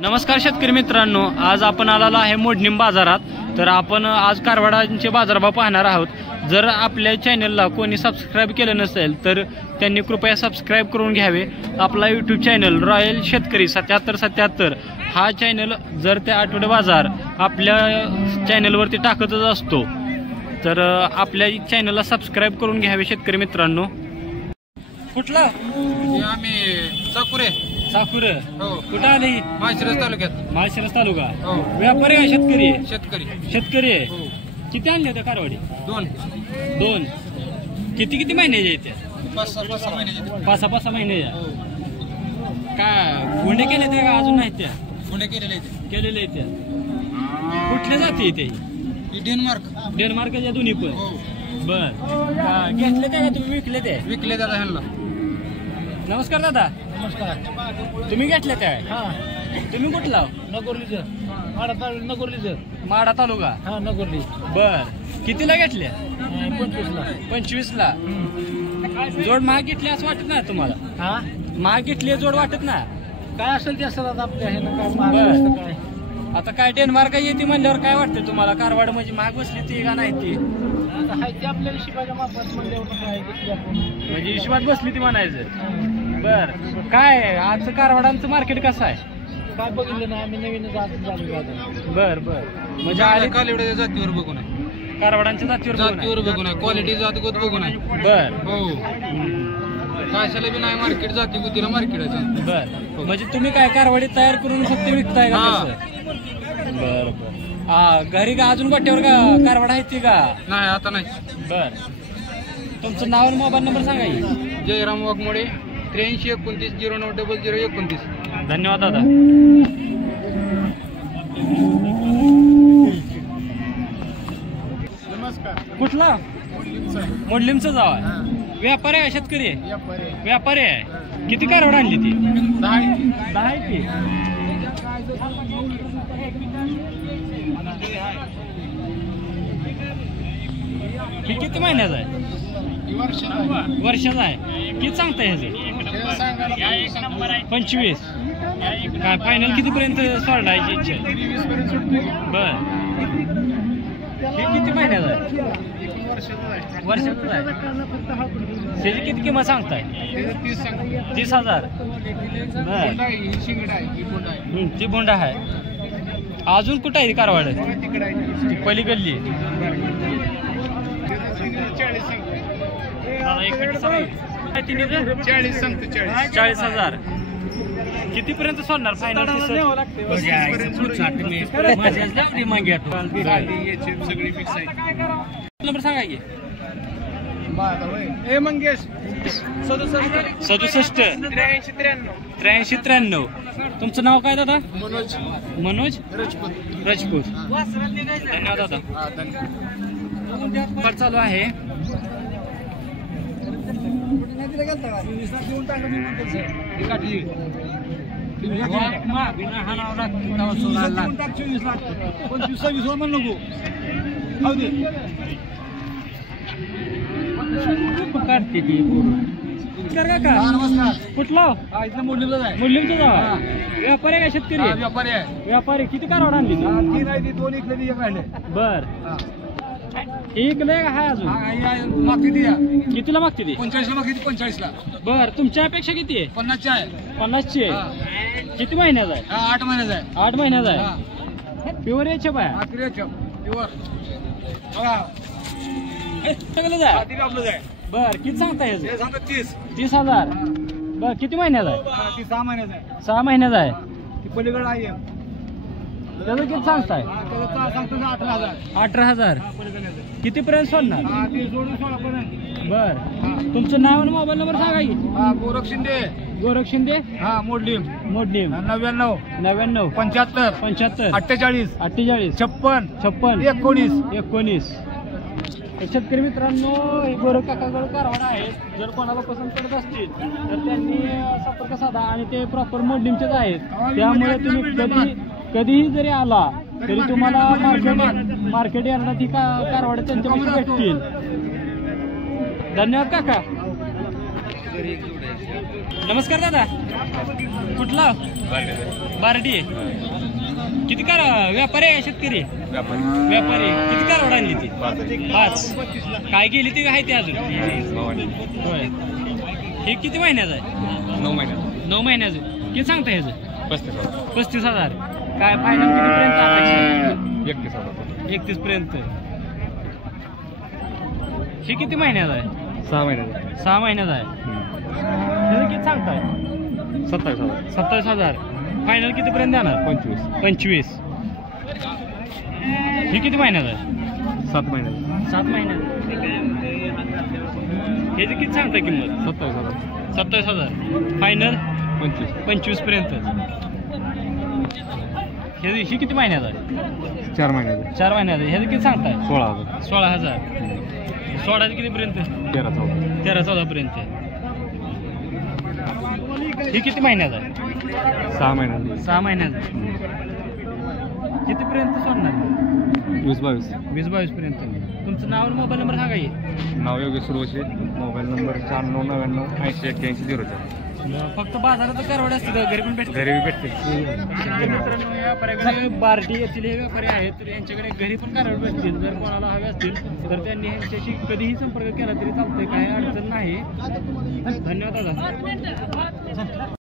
नमस्कार शेतकरी मित्रांनो, आज आपण आलेलो आहे मोडणीम बाजारात। तर आपण आज कारवाडांचे बाजारभाव पाहणार आहोत। जर आपल्या चॅनलला कोणी सबस्क्राइब केलं नसेल तर त्यांनी कृपया सबस्क्राइब करून घ्यावे। आपला यूट्यूब चॅनल रॉयल शेतकरी 7777 हा चॅनल जर त्या आठवडे बाजार आपल्या चॅनलवरती टाकतच असतो, तर आपल्या चॅनलला सबस्क्राइब करून घ्यावे शेतकरी मित्रांनो। कुठला आम्ही साकुरे हो कुठं आली? माळशिरस तालुक्यात। माळशिरस तालुका। हो व्यापारी आहे शेतकरी? शेतकरी आहे। हो। किती आणले होते कारवाडी? दोन। किती महिन्याचे आहेत? 5-6 महिन्याचे। 5-6 महिन्याच्या। का गुन्हे केले ते का अजून नाहीत? त्या गुन्हे केलेले त्या कुठल्या जाती ते? डेन्मार्कच्या दोन्ही पण? हो। बर, घेतले ते का तुम्ही विकले दादा ह्यांना। नमस्कार दादा। नमस्कार। तुम्ही घेतले ते? तुम्ही कुठला? नगोर्लीचं माडा तालुका। नगोर्ली। बर, कितीला घेतल्या? 25ला। जोड महाग घेतली असं वाटत ना तुम्हाला? महाग घेतली जोड वाटत ना? काय असेल ते असं आपल्या काय आता काय डेन्मार्क येते म्हणल्यावर काय वाटतं तुम्हाला? कारवाड म्हणजे महाग बसली ती का नाही? ती आपल्या हिशोबाच्या मापात म्हणजे हिशोबात बसली ती म्हणायचं। बर, काय आजचं कारवाडांचं मार्केट कसं आहे? काय बघितलं ना आम्ही, नवीन चालू। बर म्हणजे आले कालवड्या जातीवर बघून आहे, कारवाडांच्या जातीवर बघून आहे, क्वालिटी जातगोत बघून आहे। बर हो, काशाला बी नाही मार्केट, जाती गुतीला मार्केट आहे। बर, म्हणजे तुम्ही काय कारवाडी तयार करून फक्त विकताय का? बर बर। घरी का अजून गोट्यावर का कारवाड आहे ती का? नाही, आता नाही। बर, तुमचं नाव आणि मोबाईल नंबर सांगा की? जयराम वाघमोडे, 8329090029। धन्यवाद दादा। नमस्कार। कुठला? मोडलीमचा जावा। व्यापारी आहे शेतकरी? व्यापारी आहे। किती कारवाड आणली ती? 10 की? ही किती महिन्याचा आहे? वर्षाचा आहे। किती सांगताय ह्याचं? 25। काय फायनल कितीपर्यंत सोडायची इच्छा आहे? बर, हे किती महिन्याचा आहे? वर्षाचा आहे। त्याची किती किंमत सांगताय? 30,000। बर, ती बोंडा आहे। अजून कुठं आहे कारवाड? पलीकडली? 40,000। कितीपर्यंत सोडणार फायनल? नंबर सांगा की? मंगेश 67 8393। तुमचं नाव काय दादा? मनोज राजपूत। धन्यवाद दादा। चालू आहे। कुठला? मुलीमचा जावा। व्यापारी आहे का शेतकरी? व्यापारी। किती कारवाड आणली? 2 इकडे 1 राहिले। बर, एक लय आहे अजून? मागती द्या। कितीला मागते ती? 45ला मागती, 45ला। बर, तुमच्या अपेक्षा किती आहे? 50ची आहे। 50ची आहे। किती महिन्याचा आहे? 8 महिन्याचा आहे। 8 महिन्याचा आहे। प्युअर याच्या बाय? बर, किती सांगताय? 30,000। बर, किती महिन्याचा आहे? 6 महिन्याचा आहे। 6 महिन्याचा आहे। ती पलीकडे आहे। त्याचं किती सांगताय? 18,000। कितीपर्यंत सोडणार? बर, तुमचं नाव आणि मोबाईल नंबर सांगा की? गोरख शिंदे। मोडलीम 99 75 48 48 56 19 शेतकरी मित्रांनो, गोरख काकागड कारवाड आहेत। जर कोणाला पसंत पडत असतील तर त्यांनी संपर्क साधा आणि ते प्रॉपर मोडलीमचेच आहेत। त्यामुळे तुम्ही कधीही जरी आला तरी तुम्हाला मार्केट यार्डात ही कारवाड त्यांच्यापासून भेटतील। धन्यवाद काका। नमस्कार दादा, कुठला? बारडी. किती कार व्यापारी आहे शेतकरी? व्यापारी. किती कारवड आणली ती? 5. काय गेली ती आहे ती अजून? होय. हे किती महिन्याचं आहे? 9 महिन्याचं. किती सांगता ह्याचं? 35,000. काय फायनल कितीपर्यंत अपेक्षा? 31 पर्यंत. हे किती महिन्याचं आहे? 6 महिन्याचं आहे. त्याचं किती सांगताय? 27,000. फायनल कितीपर्यंत जाणार? 25. हे किती महिन्याचं आहे? 7 महिन्यात. ह्याची किती सांगता किंमत? 27,000. फायनल 25 पर्यंत. ही किती महिन्याचा आहे? 4 महिन्याचा. ह्याचं किती सांगताय? 16,000. 16 कितीपर्यंत? 13-14 पर्यंत. ही किती महिन्याचा आहे? 6 महिन्याचा. कितीपर्यंत सोडणार? 20-22 पर्यंत. तुमचं नाव आणि मोबाईल नंबर सांगा. नाव योगेश सुरवशे, मोबाईल नंबर 9699808104. फक्त बाजारात कारवड असते का? घरी पण भेटते? घरी भेटते. मित्रांनो, या व्यापाऱ्याकडे बार्टी येथील हे व्यापारी आहेत, तर यांच्याकडे घरी पण कारवड भेटतील. जर कोणाला हवे असतील तर त्यांनी यांच्याशी कधीही संपर्क केला तरी चालतंय, काही अडचण नाही. धन्यवाद दादा.